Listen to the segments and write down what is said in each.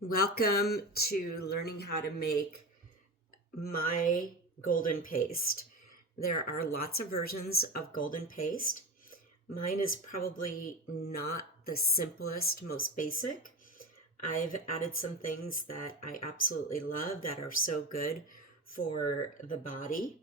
Welcome to learning how to make my golden paste. There are lots of versions of golden paste. Mine is probably not the simplest, most basic. I've added some things that I absolutely love that are so good for the body.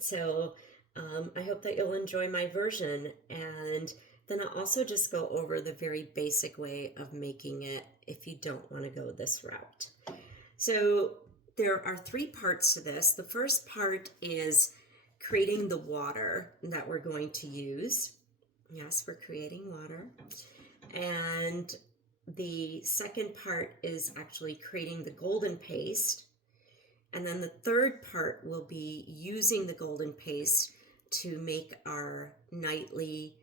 So I hope that you'll enjoy my version, and then I'll also just go over the very basic way of making it if you don't want to go this route. So there are three parts to this. The first part is creating the water that we're going to use. Yes, we're creating water. And the second part is actually creating the golden paste. And then the third part will be using the golden paste to make our nightly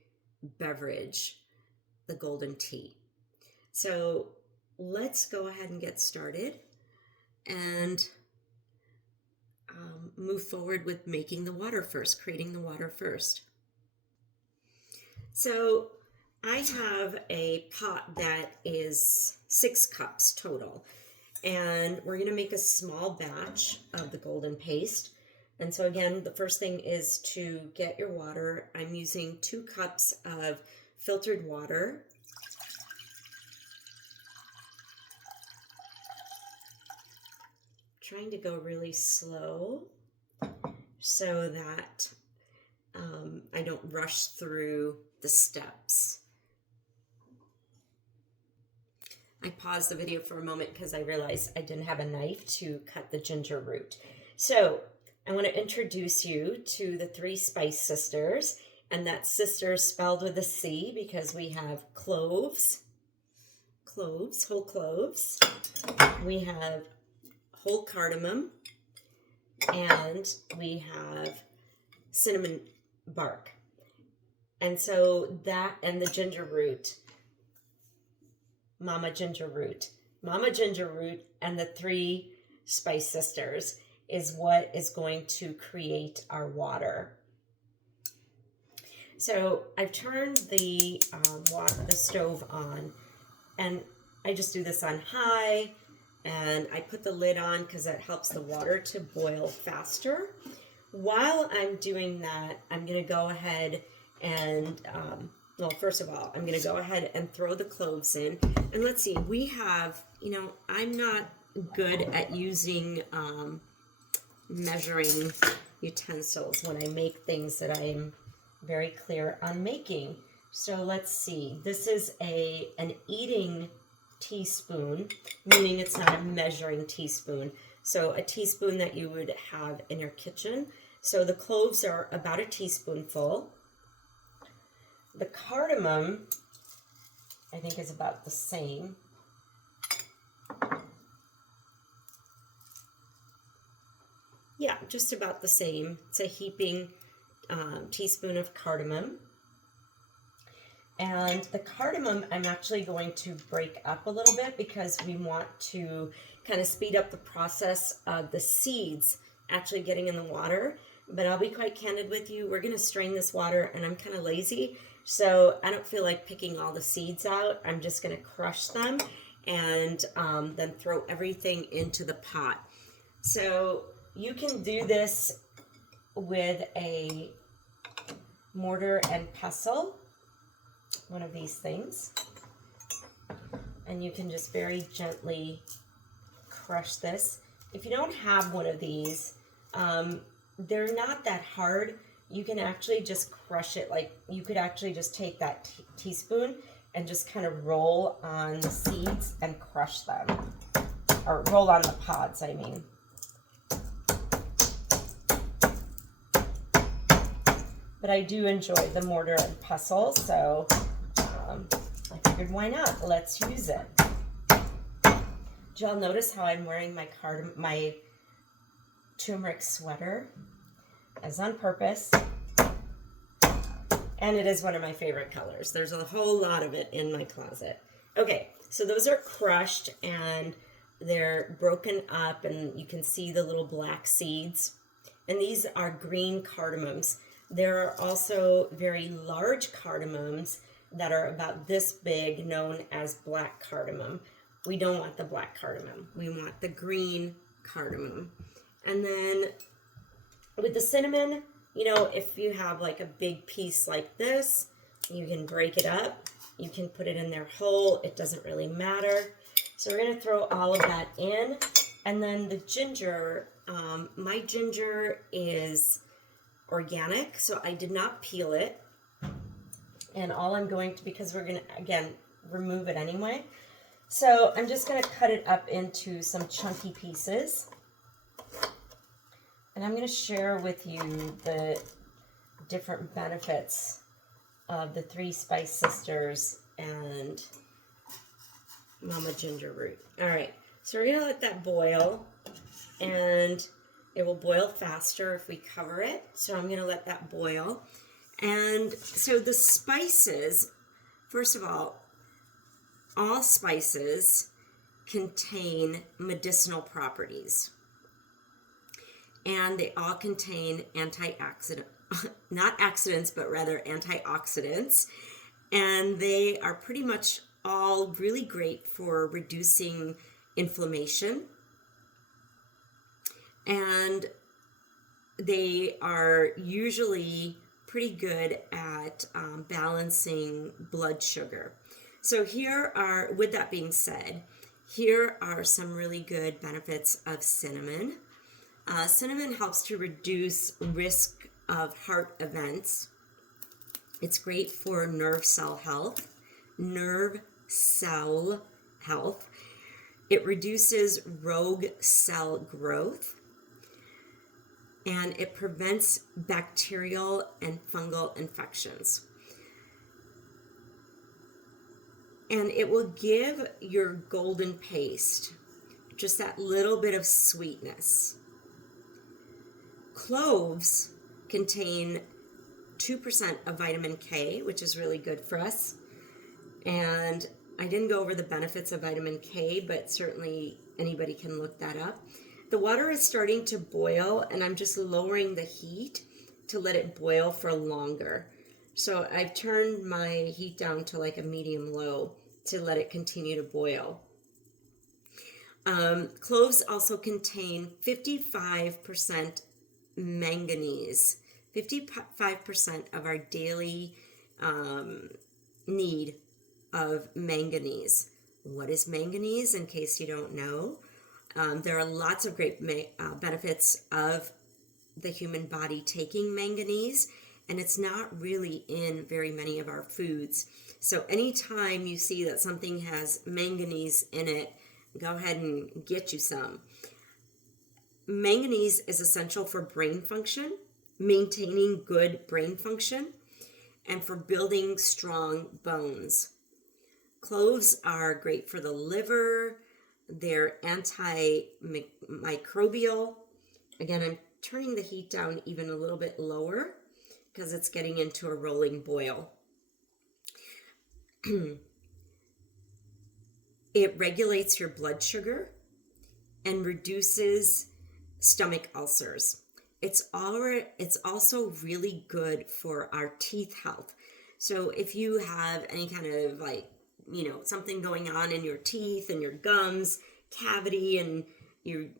beverage, the golden tea. So let's go ahead and get started and move forward with making the water first, creating the water first. So I have a pot that is 6 cups total. And we're going to make a small batch of the golden paste. And so again, the first thing is to get your water. I'm using 2 cups of filtered water. Trying to go really slow so that I don't rush through the steps. I paused the video for a moment because I realized I didn't have a knife to cut the ginger root. So I want to introduce you to the 3 Spice Sisters, and that's sisters spelled with a C because we have cloves, whole cloves. We have whole cardamom, and we have cinnamon bark. And so that and the ginger root, Mama Ginger Root and the 3 Spice Sisters is what is going to create our water. So I've turned the stove on, and I just do this on high, and I put the lid on because that helps the water to boil faster. While I'm doing that, I'm going to go ahead and well, first of all, I'm going to go ahead and throw the cloves in. And let's see, we have, I'm not good at using measuring utensils when I make things that I'm very clear on making. So let's see, this is an eating teaspoon, meaning it's not a measuring teaspoon. So a teaspoon that you would have in your kitchen. So the cloves are about a teaspoonful. The cardamom, I think, is about the same. Yeah, just about the same. It's a heaping teaspoon of cardamom. And the cardamom, I'm actually going to break up a little bit because we want to kind of speed up the process of the seeds actually getting in the water. But I'll be quite candid with you. We're going to strain this water, and I'm kind of lazy. So I don't feel like picking all the seeds out. I'm just going to crush them and then throw everything into the pot. So you can do this with a mortar and pestle, one of these things. And you can just very gently crush this. If you don't have one of these, they're not that hard. You can actually just crush it. Like, you could actually just take that teaspoon and just kind of roll on the seeds and crush them. Or roll on the pods, I mean. But I do enjoy the mortar and pestle, so I figured, why not? Let's use it. Did y'all notice how I'm wearing my turmeric sweater? As on purpose, and it is one of my favorite colors. There's a whole lot of it in my closet. Okay, so those are crushed and they're broken up, and you can see the little black seeds. And these are green cardamoms. There are also very large cardamoms that are about this big, known as black cardamom. We don't want the black cardamom. We want the green cardamom. And then with the cinnamon, you know, if you have like a big piece like this, you can break it up. You can put it in there whole. It doesn't really matter. So we're going to throw all of that in. And then the ginger, my ginger is organic, so I did not peel it. And all I'm going to, because we're going to, again, remove it anyway. So I'm just going to cut it up into some chunky pieces. And I'm going to share with you the different benefits of the 3 Spice Sisters and Mama Ginger Root. All right, so we're going to let that boil, and it will boil faster if we cover it. So I'm going to let that boil. And so the spices, first of all spices contain medicinal properties. And they all contain antioxidant, not accidents, but rather antioxidants. And they are pretty much all really great for reducing inflammation. And they are usually pretty good at balancing blood sugar. So here are, with that being said, here are some really good benefits of cinnamon. Cinnamon helps to reduce risk of heart events. It's great for nerve cell health. It reduces rogue cell growth. And it prevents bacterial and fungal infections. And it will give your golden paste just that little bit of sweetness. Cloves contain 2% of vitamin K, which is really good for us. And I didn't go over the benefits of vitamin K, but certainly anybody can look that up. The water is starting to boil, and I'm just lowering the heat to let it boil for longer. So I've turned my heat down to like a medium low to let it continue to boil. Cloves also contain 55% manganese. 55% of our daily need of manganese. What is manganese, in case you don't know? There are lots of great benefits of the human body taking manganese, and it's not really in very many of our foods. So anytime you see that something has manganese in it, go ahead and get you some. Manganese is essential for brain function, maintaining good brain function, and for building strong bones. Cloves are great for the liver. They're antimicrobial. Again, I'm turning the heat down even a little bit lower because it's getting into a rolling boil. It regulates your blood sugar and reduces stomach ulcers. It's also really good for our teeth health. So if you have any kind of something going on in your teeth and your gums, cavity, and you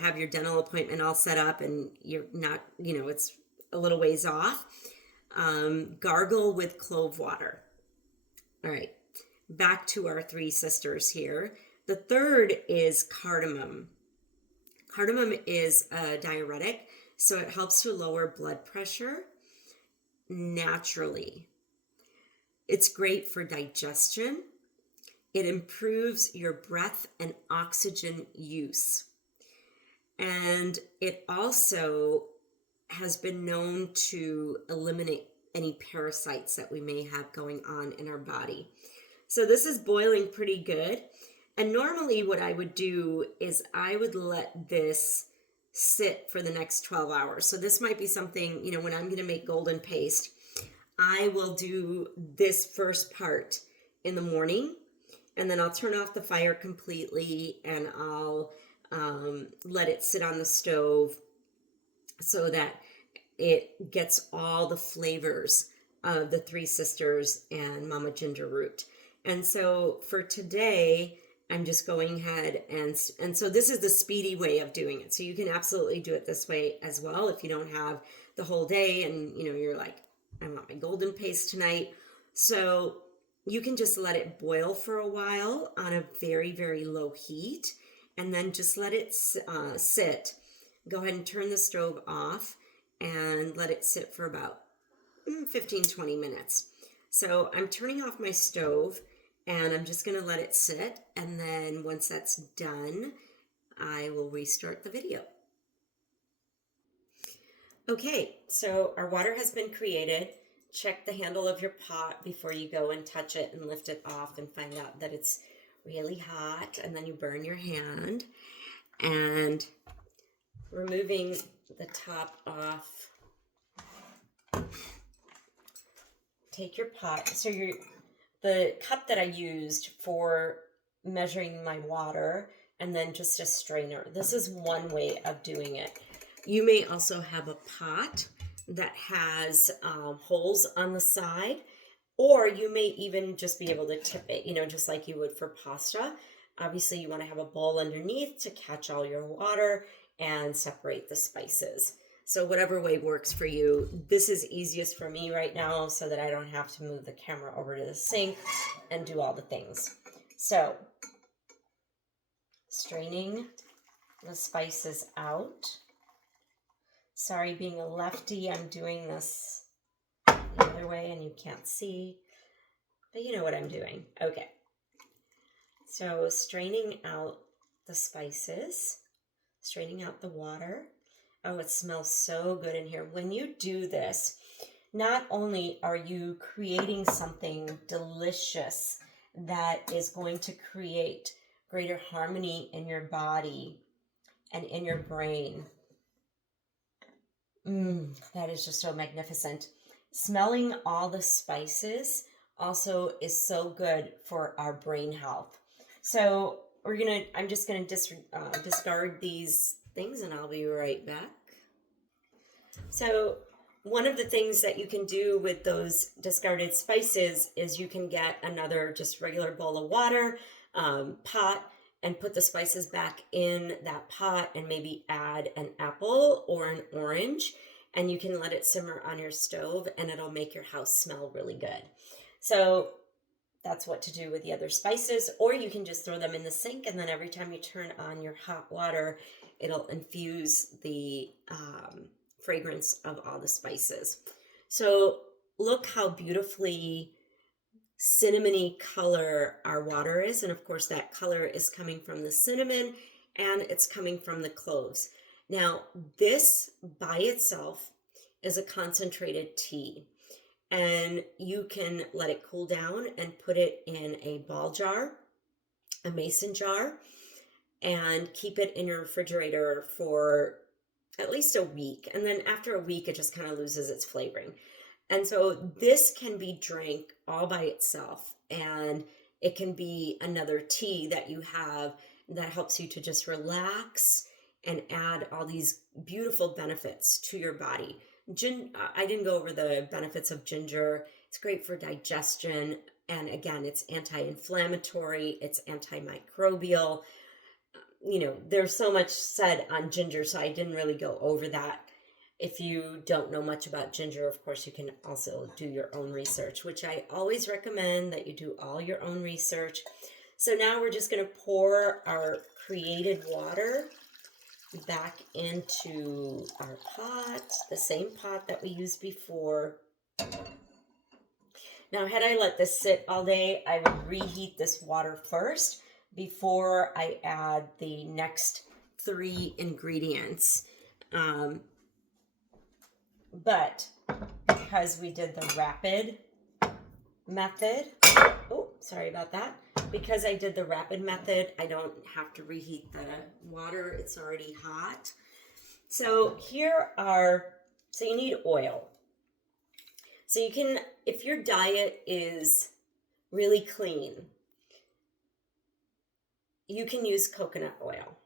have your dental appointment all set up and you're not, it's a little ways off, gargle with clove water. All right, back to our 3 sisters here. The third is cardamom. Cardamom is a diuretic, so it helps to lower blood pressure naturally. It's great for digestion. It improves your breath and oxygen use. And it also has been known to eliminate any parasites that we may have going on in our body. So this is boiling pretty good. And normally what I would do is I would let this sit for the next 12 hours. So this might be something, when I'm going to make golden paste, I will do this first part in the morning, and then I'll turn off the fire completely, and I'll let it sit on the stove so that it gets all the flavors of the 3 sisters and Mama Ginger Root. And so for today, I'm just going ahead and so this is the speedy way of doing it. So you can absolutely do it this way as well if you don't have the whole day and you're like, I want my golden paste tonight. So you can just let it boil for a while on a very, very low heat and then just let it sit. Go ahead and turn the stove off and let it sit for about 15-20 minutes. So I'm turning off my stove and I'm just going to let it sit, and then once that's done, I will restart the video. Okay, so our water has been created. Check the handle of your pot before you go and touch it and lift it off and find out that it's really hot, and then you burn your hand. And removing the top off, take your pot. So the cup that I used for measuring my water, and then just a strainer. This is one way of doing it. You may also have a pot that has holes on the side, or you may even just be able to tip it, just like you would for pasta. Obviously, you want to have a bowl underneath to catch all your water and separate the spices. So whatever way works for you. This is easiest for me right now so that I don't have to move the camera over to the sink and do all the things. So, straining the spices out. Sorry, being a lefty, I'm doing this the other way and you can't see, but you know what I'm doing. Okay. So straining out the spices, straining out the water. Oh, it smells so good in here. When you do this, not only are you creating something delicious that is going to create greater harmony in your body and in your brain. That is just so magnificent. Smelling all the spices also is so good for our brain health. So I'm just gonna discard these things and I'll be right back. So one of the things that you can do with those discarded spices is you can get another just regular bowl of water, pot, and put the spices back in that pot and maybe add an apple or an orange, and you can let it simmer on your stove and it'll make your house smell really good. So that's what to do with the other spices, or you can just throw them in the sink and then every time you turn on your hot water, it'll infuse the fragrance of all the spices. So look how beautifully cinnamony color our water is, and of course that color is coming from the cinnamon and it's coming from the cloves. Now this by itself is a concentrated tea, and you can let it cool down and put it in a ball jar, a mason jar, and keep it in your refrigerator for at least a week. And then after a week, it just kind of loses its flavoring. And so this can be drank all by itself, and it can be another tea that you have that helps you to just relax and add all these beautiful benefits to your body. I didn't go over the benefits of ginger. It's great for digestion. And again, it's anti-inflammatory, it's antimicrobial. There's so much said on ginger, so I didn't really go over that. If you don't know much about ginger, of course, you can also do your own research, which I always recommend that you do all your own research. So now we're just going to pour our created water back into our pot, the same pot that we used before. Now, had I let this sit all day, I would reheat this water first before I add the next 3 ingredients. But because we did the rapid method, sorry about that. Because I did the rapid method, I don't have to reheat the water. It's already hot. So so you need oil. So you can, if your diet is really clean, you can use coconut oil.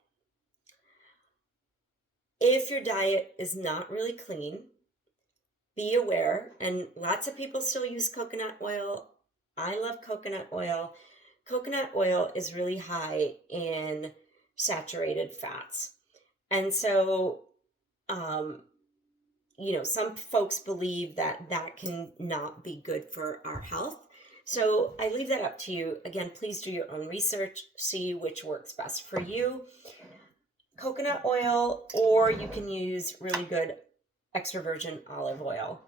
If your diet is not really clean, be aware, and lots of people still use coconut oil. I love coconut oil. coconut oil is really high in saturated fats. And so, some folks believe that that can not be good for our health. So I leave that up to you. Again, please do your own research, see which works best for you. Coconut oil, or you can use really good extra virgin olive oil.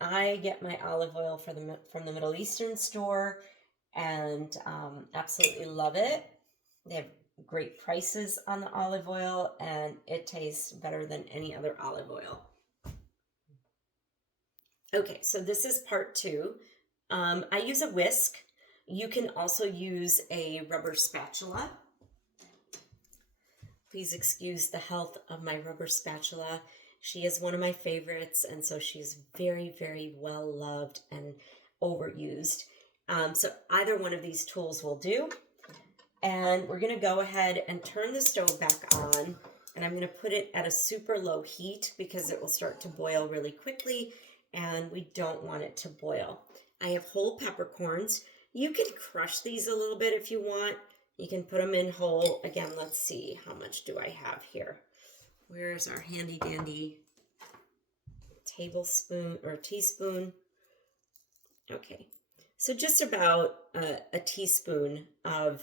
I get my olive oil from the Middle Eastern store and absolutely love it. They have great prices on the olive oil, and it tastes better than any other olive oil. Okay, so this is part 2. I use a whisk. You can also use a rubber spatula. Please excuse the health of my rubber spatula. She is one of my favorites, and so she's very, very well loved and overused. So either one of these tools will do. And we're going to go ahead and turn the stove back on, and I'm going to put it at a super low heat because it will start to boil really quickly, and we don't want it to boil. I have whole peppercorns. You can crush these a little bit if you want. You can put them in whole. Again, let's see, how much do I have here? Where's our handy dandy tablespoon or teaspoon? Okay, so just about a teaspoon of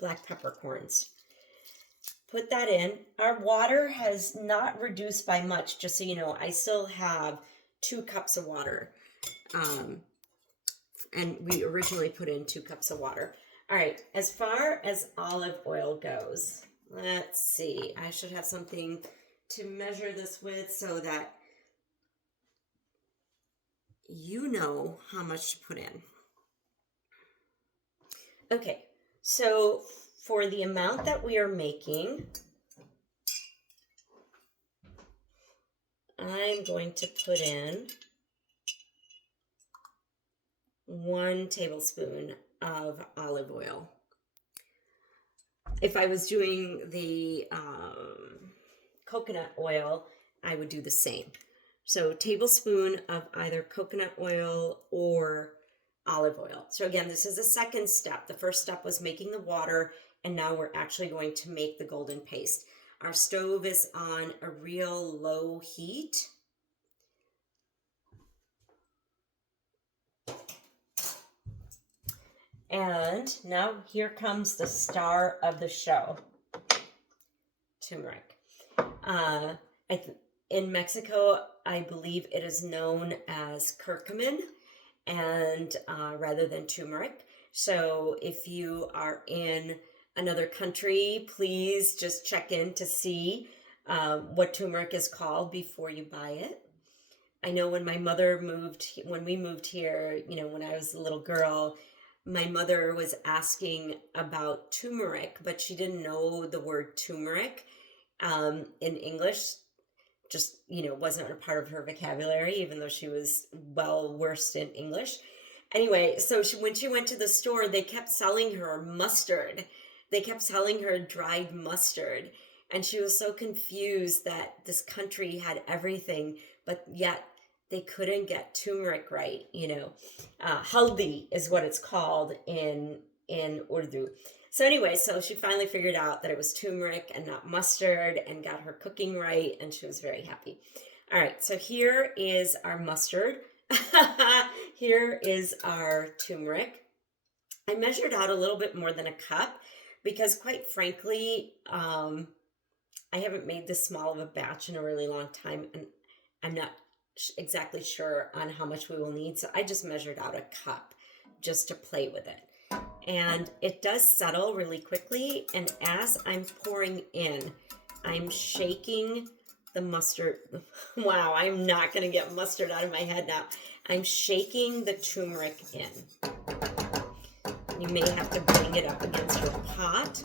black peppercorns. Put that in. Our water has not reduced by much, just so you know. I still have 2 cups of water. And we originally put in 2 cups of water. All right, as far as olive oil goes, let's see. I should have something to measure this with so that you know how much to put in. Okay, so for the amount that we are making, I'm going to put in 1 tablespoon of olive oil. If I was doing the coconut oil, I would do the same. So tablespoon of either coconut oil or olive oil. So again, this is the second step. The first step was making the water, and now we're actually going to make the golden paste. Our stove is on a real low heat. And now here comes the star of the show, turmeric. In Mexico, I believe it is known as curcumin, and rather than turmeric. So if you are in another country, please just check in to see what turmeric is called before you buy it. I know when we moved here, when I was a little girl, my mother was asking about turmeric, but she didn't know the word turmeric in English. Just, wasn't a part of her vocabulary, even though she was well versed in English. Anyway, so when she went to the store, they kept selling her mustard. They kept selling her dried mustard. And she was so confused that this country had everything, but yet they couldn't get turmeric right, Haldi is what it's called in Urdu. So anyway, so she finally figured out that it was turmeric and not mustard and got her cooking right, and she was very happy. All right, so here is our mustard. Here is our turmeric. I measured out a little bit more than a cup because, quite frankly, I haven't made this small of a batch in a really long time, and I'm not exactly sure on how much we will need. So I just measured out a cup just to play with it. And it does settle really quickly. And as I'm pouring in, I'm shaking the mustard. Wow, I'm not going to get mustard out of my head now. I'm shaking the turmeric in. You may have to bring it up against your pot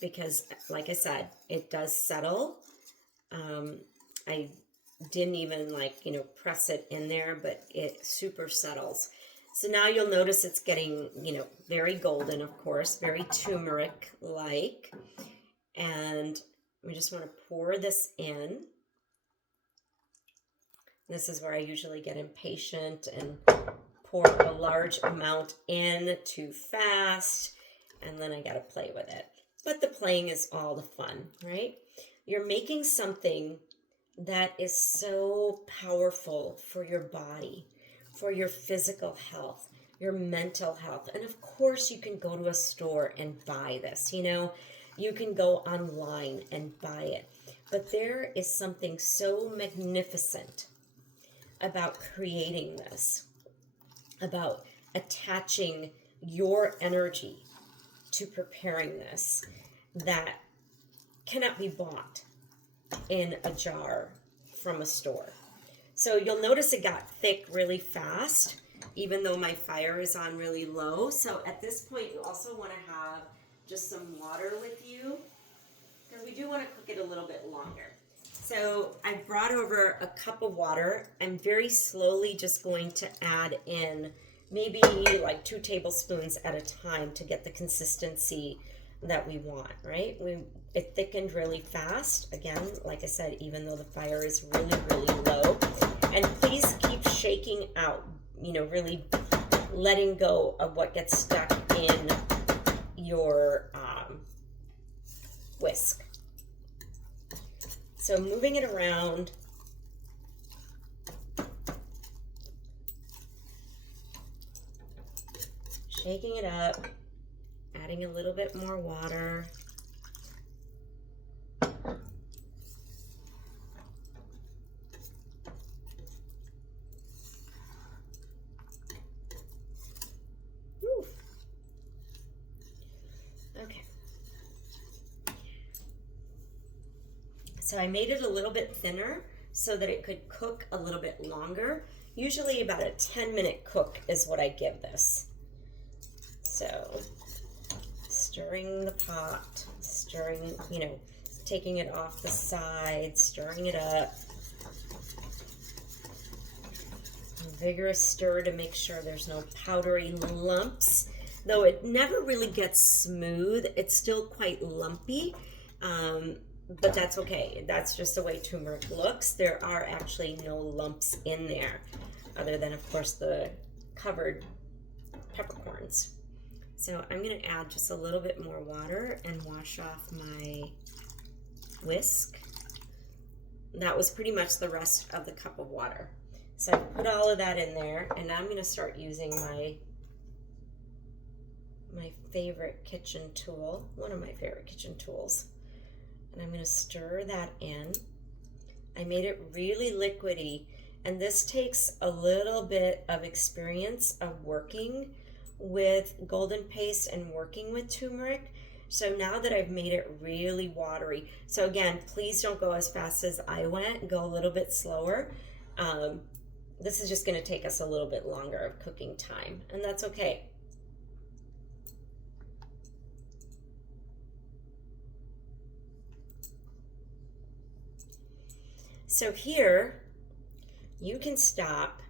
because, like I said, it does settle. I didn't even press it in there, but it super settles. So now you'll notice it's getting, very golden, of course, very turmeric-like. And we just want to pour this in. This is where I usually get impatient and pour a large amount in too fast, and then I gotta play with it. But the playing is all the fun, right? You're making something that is so powerful for your body, for your physical health, your mental health. And of course, you can go to a store and buy this. You can go online and buy it. But there is something so magnificent about creating this, about attaching your energy to preparing this, that cannot be bought in a jar from a store. So you'll notice it got thick really fast, even though my fire is on really low. So at this point, you also want to have just some water with you, because we do want to cook it a little bit longer. So I brought over a cup of water. I'm very slowly just going to add in maybe like 2 tablespoons at a time to get the consistency that we want, right? It thickened really fast. Again, like I said, even though the fire is really, really low. And please keep shaking out, really letting go of what gets stuck in your whisk. So moving it around. Shaking it up, adding a little bit more water. Whew. Okay. So I made it a little bit thinner so that it could cook a little bit longer. Usually about a 10-minute cook is what I give this. So stirring the pot, taking it off the side, stirring it up. A vigorous stir to make sure there's no powdery lumps. Though it never really gets smooth, it's still quite lumpy, but that's okay. That's just the way turmeric looks. There are actually no lumps in there, other than, of course, the covered peppercorns. So I'm going to add just a little bit more water and wash off my whisk. That was pretty much the rest of the cup of water. So I put all of that in there, and now I'm going to start using my favorite kitchen tool, one of my favorite kitchen tools. And I'm going to stir that in. I made it really liquidy, and this takes a little bit of experience of working with Goldent paste and working with turmeric. So now that I've made it really watery, so again, please don't go as fast as I went, go a little bit slower. This is just going to take us a little bit longer of cooking time, and that's okay. So here, you can stop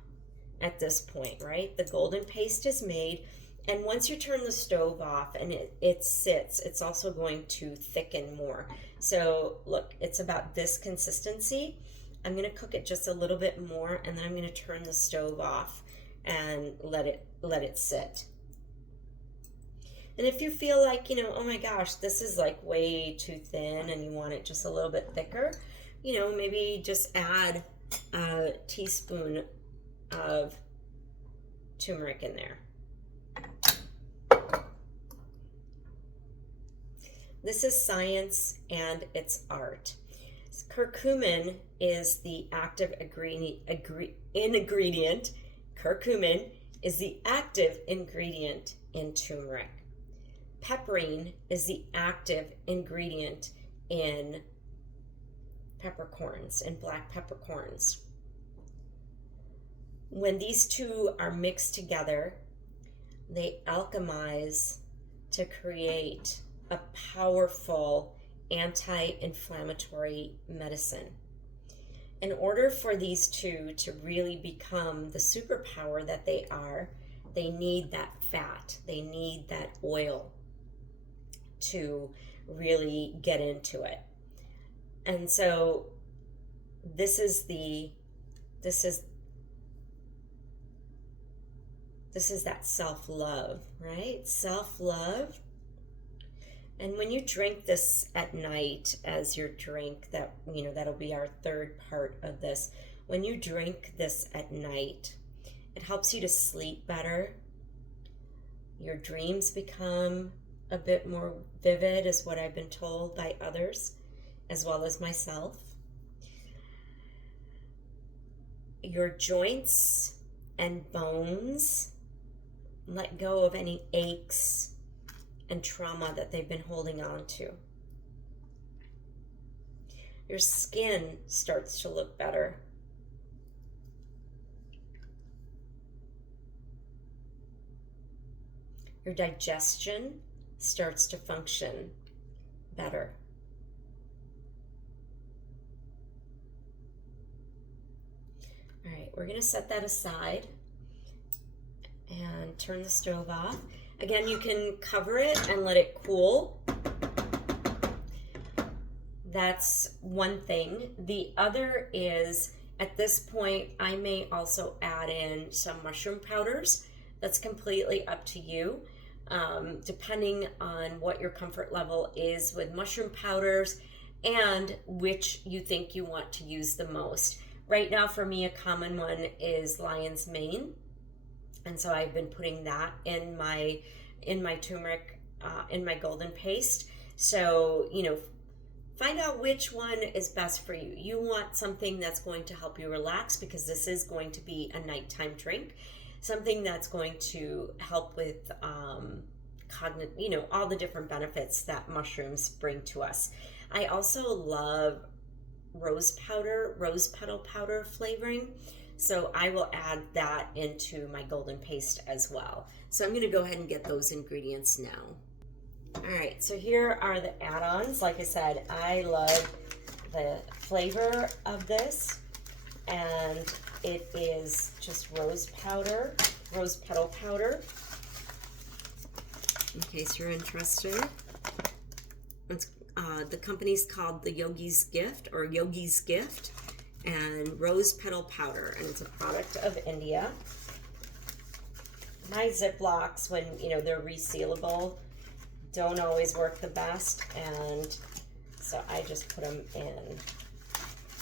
at this point, right? The Goldent paste is made, and once you turn the stove off and it sits, it's also going to thicken more. So look, it's about this consistency. I'm going to cook it just a little bit more, and then I'm going to turn the stove off and let it sit. And if you feel like, oh my gosh, this is like way too thin and you want it just a little bit thicker, maybe just add a teaspoon of turmeric in there. This is science and it's art. Curcumin is the active ingredient. Curcumin is the active ingredient in turmeric. Pepperine is the active ingredient in peppercorns and black peppercorns. When these two are mixed together, they alchemize to create a powerful anti-inflammatory medicine. In order for these two to really become the superpower that they are, they need that fat, they need that oil to really get into it. And so this is This is that self-love, right? Self-love. And when you drink this at night as your drink, that, you know, that'll be our third part of this. When you drink this at night, it helps you to sleep better. Your dreams become a bit more vivid, is what I've been told by others, as well as myself. Your joints and bones let go of any aches and trauma that they've been holding on to. Your skin starts to look better. Your digestion starts to function better. All right, we're going to set that aside and turn the stove off. Again, you can cover it and let it cool. That's one thing. The other is, at this point, I may also add in some mushroom powders. That's completely up to you, depending on what your comfort level is with mushroom powders and which you think you want to use the most. Right now, for me, a common one is lion's mane. And so I've been putting that in my turmeric, in my golden paste. So, you know, find out which one is best for you. You want something that's going to help you relax, because this is going to be a nighttime drink. Something that's going to help with you know, all the different benefits that mushrooms bring to us. I also love rose petal powder flavoring. So I will add that into my golden paste as well. So I'm going to go ahead and get those ingredients now. All right, so here are the add-ons. Like I said, I love the flavor of this, and it is just rose petal powder, in case you're interested. It's, the company's called the Yogi's Gift, or Yogi's Gift, and rose petal powder, and it's a product of India. My Ziplocs, when, you know, they're resealable, don't always work the best, and so I just put them in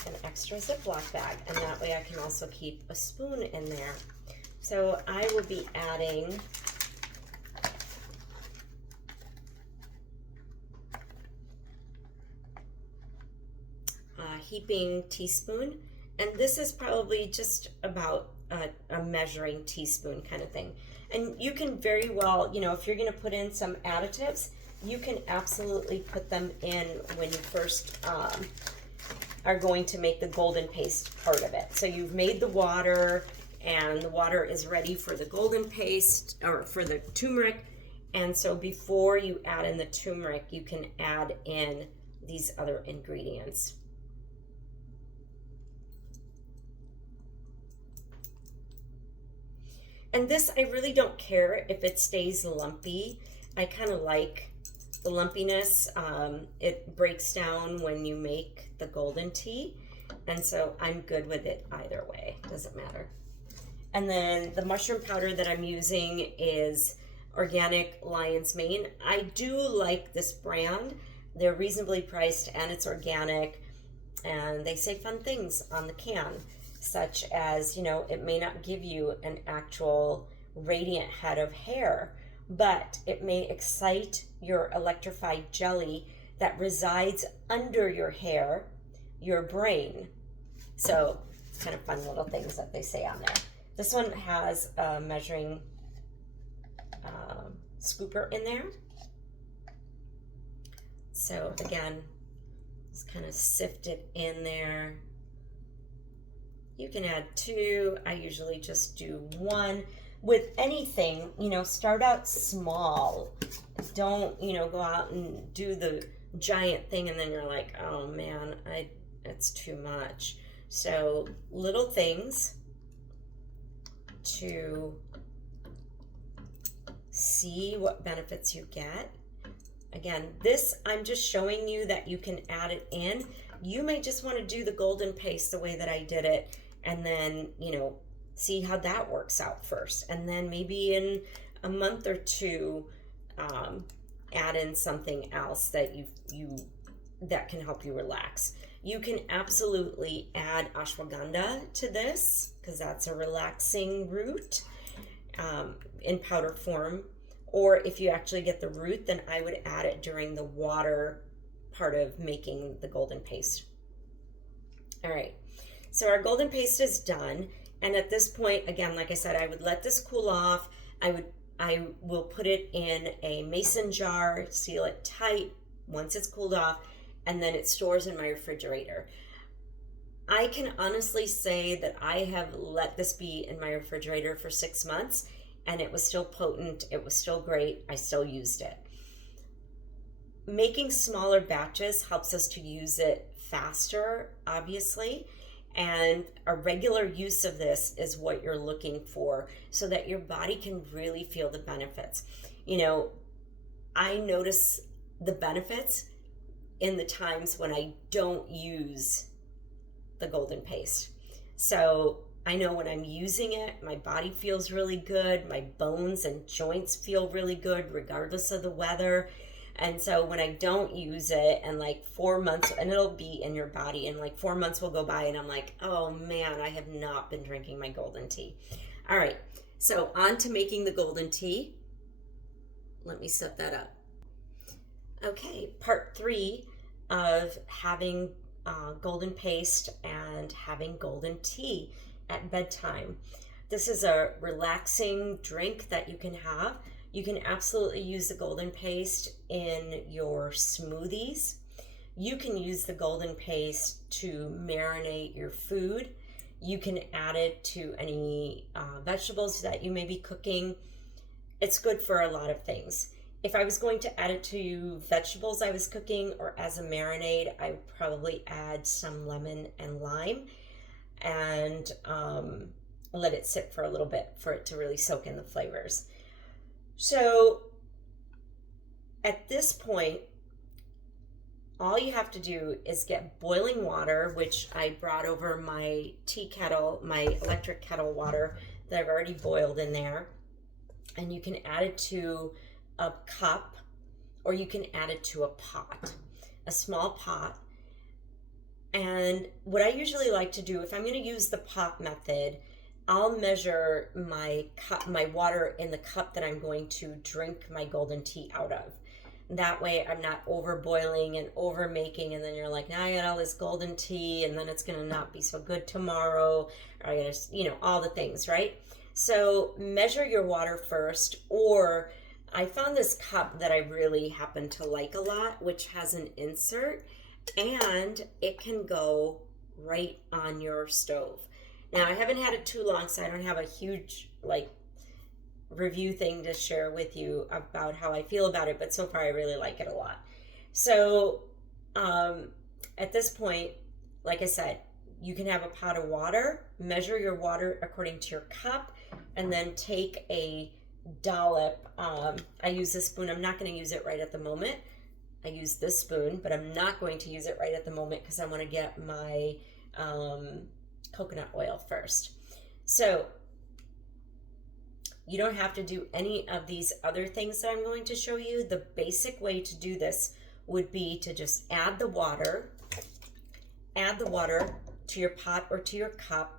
an extra Ziploc bag, and that way I can also keep a spoon in there. So I will be adding a heaping teaspoon, and this is probably just about a measuring teaspoon kind of thing. And you can very well, you know, if you're going to put in some additives, you can absolutely put them in when you first are going to make the golden paste part of it. So you've made the water, and the water is ready for the golden paste, or for the turmeric. And so before you add in the turmeric, you can add in these other ingredients. And this, I really don't care if it stays lumpy. I kind of like the lumpiness. It breaks down when you make the golden tea. And so I'm good with it either way. Doesn't matter. And then the mushroom powder that I'm using is organic lion's mane. I do like this brand. They're reasonably priced, and it's organic. And they say fun things on the can, such as, you know, it may not give you an actual radiant head of hair, but it may excite your electrified jelly that resides under your hair, your brain. So it's kind of fun little things that they say on there. This one has a measuring scooper in there. So again, just kind of sift it in there. You can add 2. I usually just do 1. With anything, you know, start out small. Don't, you know, go out and do the giant thing and then you're like, oh man, it's too much. So little things to see what benefits you get. Again, this, I'm just showing you that you can add it in. You may just want to do the golden paste the way that I did it, and then, you know, See how that works out first. And then maybe in a month or two, add in something else that you that can help you relax. You can absolutely add ashwagandha to this because that's a relaxing root in powder form. Or if you actually get the root, then I would add it during the water part of making the golden paste. All right, so our golden paste is done. And at this point, again, like I said, I would let this cool off. I will put it in a mason jar, seal it tight once it's cooled off, and then it stores in my refrigerator. I can honestly say that I have let this be in my refrigerator for 6 months, and it was still potent. It was still great. I still used it. Making smaller batches helps us to use it faster, obviously. And a regular use of this is what you're looking for so that your body can really feel the benefits. You know, I notice the benefits in the times when I don't use the golden paste. So I know when I'm using it, my body feels really good. My bones and joints feel really good regardless of the weather. And so when I don't use it, and like 4 months, and it'll be in your body, and like 4 months will go by and I'm like, oh man, I have not been drinking my golden tea. All right, so on to making the golden tea. Let me set that up. Okay, part 3 of having golden paste and having golden tea at bedtime. This is a relaxing drink that you can have. You can absolutely use the golden paste in your smoothies. You can use the golden paste to marinate your food. You can add it to any vegetables that you may be cooking. It's good for a lot of things. If I was going to add it to vegetables I was cooking or as a marinade, I would probably add some lemon and lime and let it sit for a little bit for it to really soak in the flavors. So at this point, all you have to do is get boiling water, which I brought over my tea kettle, my electric kettle water that I've already boiled in there. And you can add it to a cup or you can add it to a pot, a small pot. And what I usually like to do, if I'm going to use the pot method, I'll measure my water in the cup that I'm going to drink my golden tea out of. That way I'm not over boiling and over making, and then you're like, now I got all this golden tea and then it's going to not be so good tomorrow, or I gotta, all the things, right? So measure your water first, or I found this cup that I really happen to like a lot, which has an insert and it can go right on your stove. Now, I haven't had it too long, so I don't have a huge, review thing to share with you about how I feel about it, but so far I really like it a lot. So, at this point, like I said, you can have a pot of water, measure your water according to your cup, and then take a dollop. I use this spoon. I'm not going to use it right at the moment. I use this spoon, but I'm not going to use it right at the moment because I want to get my coconut oil first. So you don't have to do any of these other things that I'm going to show you. The basic way to do this would be to just add the water to your pot or to your cup,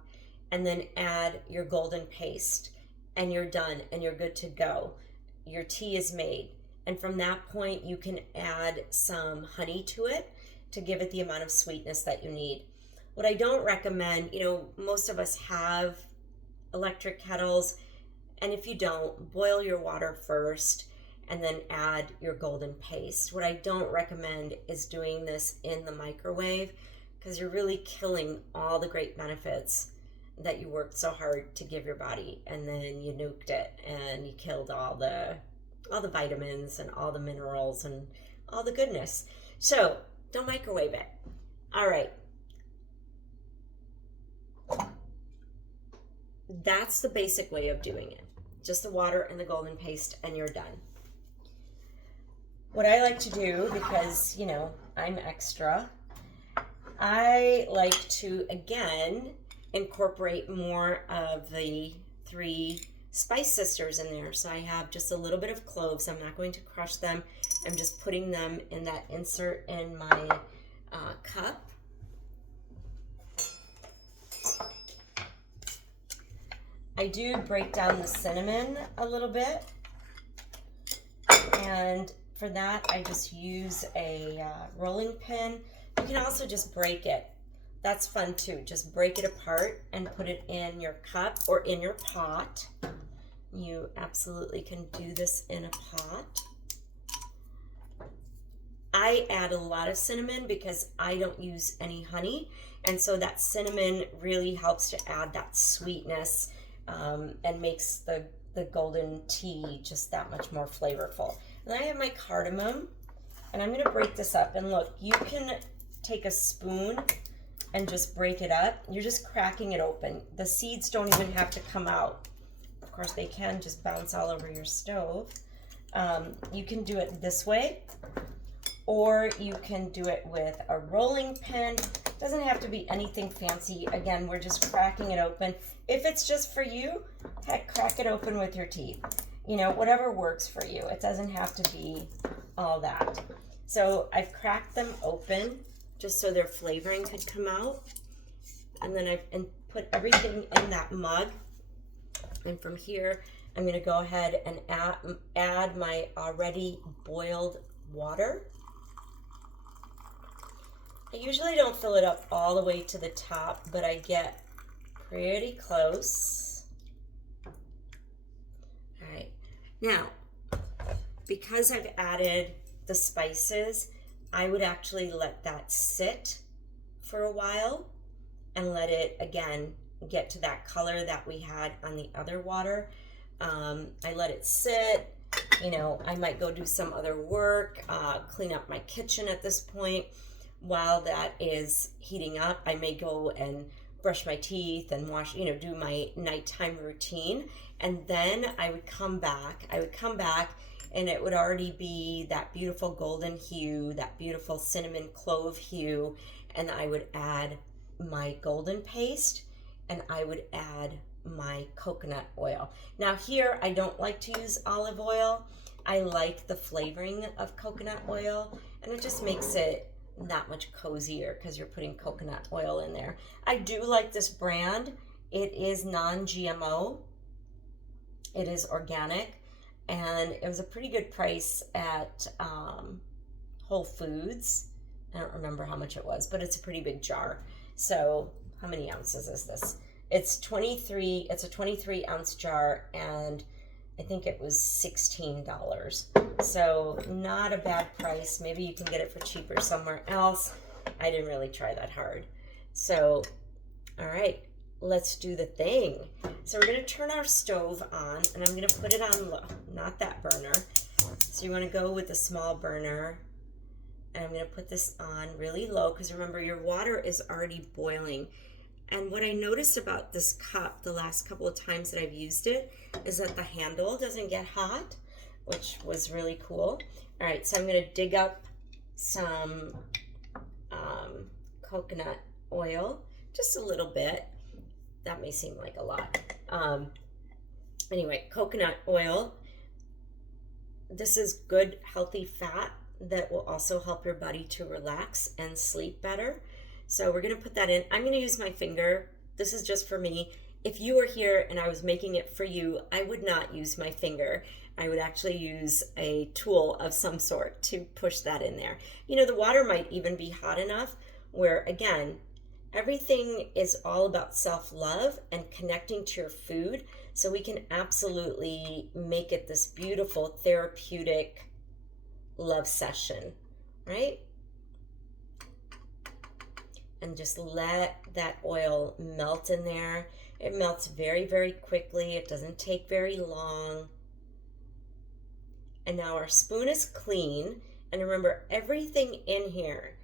and then add your golden paste, and you're done and you're good to go. Your tea is made. And from that point, you can add some honey to it to give it the amount of sweetness that you need. What I don't recommend, most of us have electric kettles, and if you don't, boil your water first and then add your golden paste. What I don't recommend is doing this in the microwave because you're really killing all the great benefits that you worked so hard to give your body, and then you nuked it and you killed all the vitamins and all the minerals and all the goodness. So don't microwave it. All right. That's the basic way of doing it. Just the water and the golden paste, and you're done. What I like to do, because, I'm extra, I like to, again, incorporate more of the 3 Spice Sisters in there. So I have just a little bit of cloves. I'm not going to crush them. I'm just putting them in that insert in my cup. I do break down the cinnamon a little bit, and for that I just use a rolling pin. You can also just break it. That's fun too. Just break it apart and put it in your cup or in your pot. You absolutely can do this in a pot. I add a lot of cinnamon because I don't use any honey, and so that cinnamon really helps to add that sweetness and makes the golden tea just that much more flavorful. And then I have my cardamom, and I'm gonna break this up. And look, you can take a spoon and just break it up. You're just cracking it open. The seeds don't even have to come out. Of course, they can just bounce all over your stove. You can do it this way, or you can do it with a rolling pin. Doesn't have to be anything fancy. Again, we're just cracking it open. If it's just for you, heck, crack it open with your teeth. You know, whatever works for you. It doesn't have to be all that. So I've cracked them open just so their flavoring could come out. And then I've put everything in that mug. And from here, I'm going to go ahead and add my already boiled water. I usually don't fill it up all the way to the top, but I get pretty close. All right, now, because I've added the spices, I would actually let that sit for a while and let it, again, get to that color that we had on the other water. I let it sit. You know, I might go do some other work, clean up my kitchen at this point. While that is heating up, I may go and brush my teeth and wash, you know, do my nighttime routine. And then I would come back. And it would already be that beautiful golden hue, that beautiful cinnamon clove hue. And I would add my golden paste, and I would add my coconut oil. Now here, I don't like to use olive oil. I like the flavoring of coconut oil, and it just makes it that much cozier because you're putting coconut oil in there. I do like this brand. It is non-GMO. It is organic, and it was a pretty good price at Whole Foods. I don't remember how much it was, but it's a pretty big jar. So how many ounces is this? It's a 23 ounce jar, and I think it was $16. So not a bad price. Maybe you can get it for cheaper somewhere else. I didn't really try that hard. So, all right, let's do the thing. So we're gonna turn our stove on, and I'm gonna put it on low, not that burner. So you wanna go with the small burner, and I'm gonna put this on really low, because remember, your water is already boiling. And what I noticed about this cup the last couple of times that I've used it is that the handle doesn't get hot, which was really cool. All right, so I'm gonna dig up some coconut oil, just a little bit. That may seem like a lot. Anyway, coconut oil. This is good, healthy fat that will also help your body to relax and sleep better. So we're gonna put that in. I'm gonna use my finger. This is just for me. If you were here and I was making it for you, I would not use my finger. I would actually use a tool of some sort to push that in there. You know, the water might even be hot enough where, again, everything is all about self-love and connecting to your food, so we can absolutely make it this beautiful therapeutic love session, right? And just let that oil melt in there. It melts very, very quickly. It doesn't take very long. And now our spoon is clean. And remember, everything in here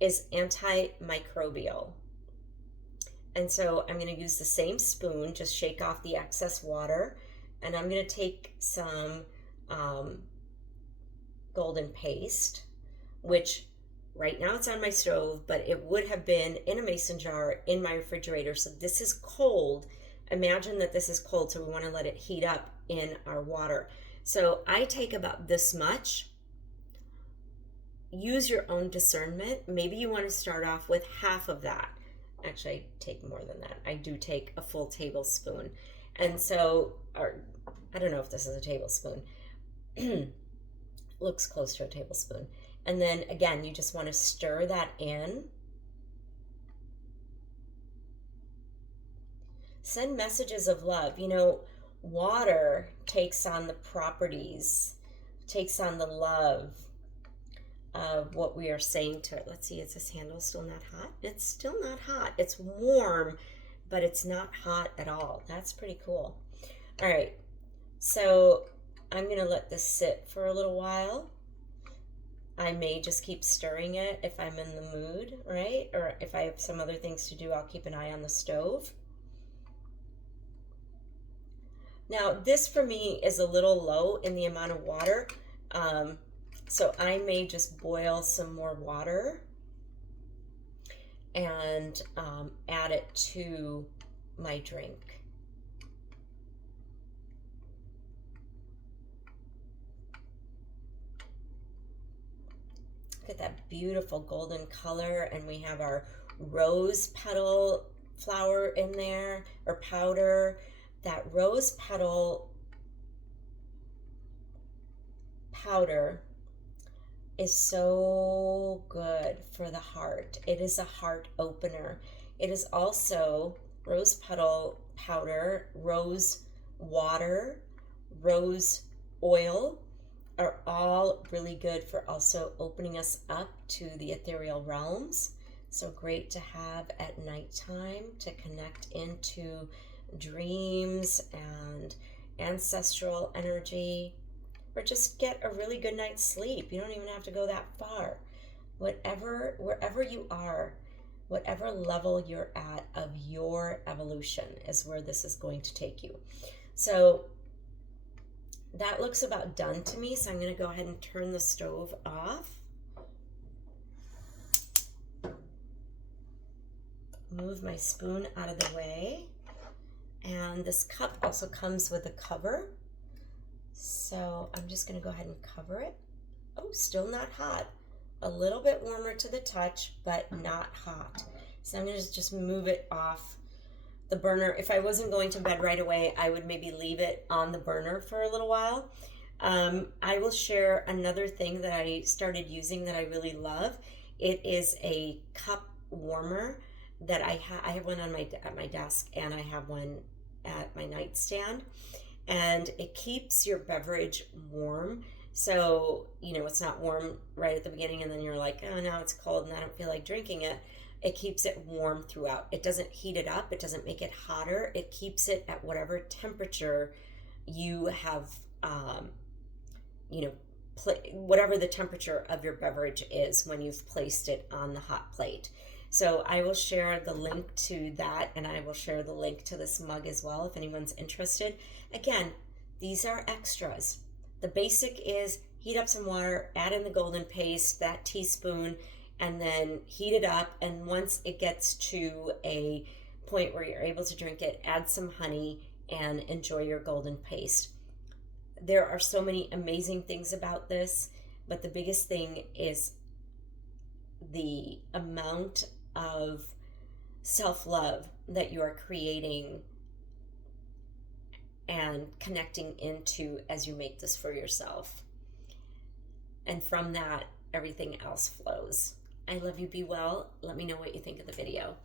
is antimicrobial. And so I'm going to use the same spoon, just shake off the excess water. And I'm going to take some golden paste, which Right now it's on my stove, but it would have been in a mason jar in my refrigerator. So this is cold. Imagine that this is cold, so we want to let it heat up in our water. So I take about this much. Use your own discernment. Maybe you want to start off with half of that. Actually, I take more than that. I do take a full tablespoon. And so, or I don't know if this is a tablespoon. Looks close to a tablespoon. And then again, you just want to stir that in. Send messages of love. You know, water takes on the properties, takes on the love of what we are saying to it. Let's see, is this handle still not hot? It's still not hot. It's warm, but it's not hot at all. That's pretty cool. All right, so I'm going to let this sit for a little while. I may just keep stirring it if I'm in the mood, right? Or if I have some other things to do, I'll keep an eye on the stove. Now, this for me is a little low in the amount of water, so I may just boil some more water and add it to my drink. Look at that beautiful golden color, and we have our rose petal flower in there, or powder. That rose petal powder is so good for the heart. It is a heart opener. It is also rose petal powder, rose water, rose oil are all really good for also opening us up to the ethereal realms. So great to have at nighttime to connect into dreams and ancestral energy, or just get a really good night's sleep. You don't even have to go that far. Wherever you are, whatever level you're at of your evolution is where this is going to take you. So that looks about done to me. So I'm going to go ahead and turn the stove off. Move my spoon out of the way. And this cup also comes with a cover. So I'm just going to go ahead and cover it. Oh, still not hot. A little bit warmer to the touch, but not hot. So I'm going to just move it off the burner. If I wasn't going to bed right away, I would maybe leave it on the burner for a little while. I will share another thing that I started using that I really love. It is a cup warmer that I have one on at my desk, and I have one at my nightstand, and it keeps your beverage warm. So, you know, it's not warm right at the beginning and then you're like, oh, now it's cold and I don't feel like drinking it. It keeps it warm throughout. It doesn't heat it up. It doesn't make it hotter. It keeps it at whatever temperature you have, whatever the temperature of your beverage is when you've placed it on the hot plate. So I will share the link to that, and I will share the link to this mug as well if anyone's interested. Again, these are extras. The basic is heat up some water, add in the golden paste, that teaspoon, and then heat it up. And once it gets to a point where you're able to drink it, add some honey and enjoy your golden paste. There are so many amazing things about this, but the biggest thing is the amount of self-love that you are creating and connecting into as you make this for yourself. And from that, everything else flows. I love you. Be well. Let me know what you think of the video.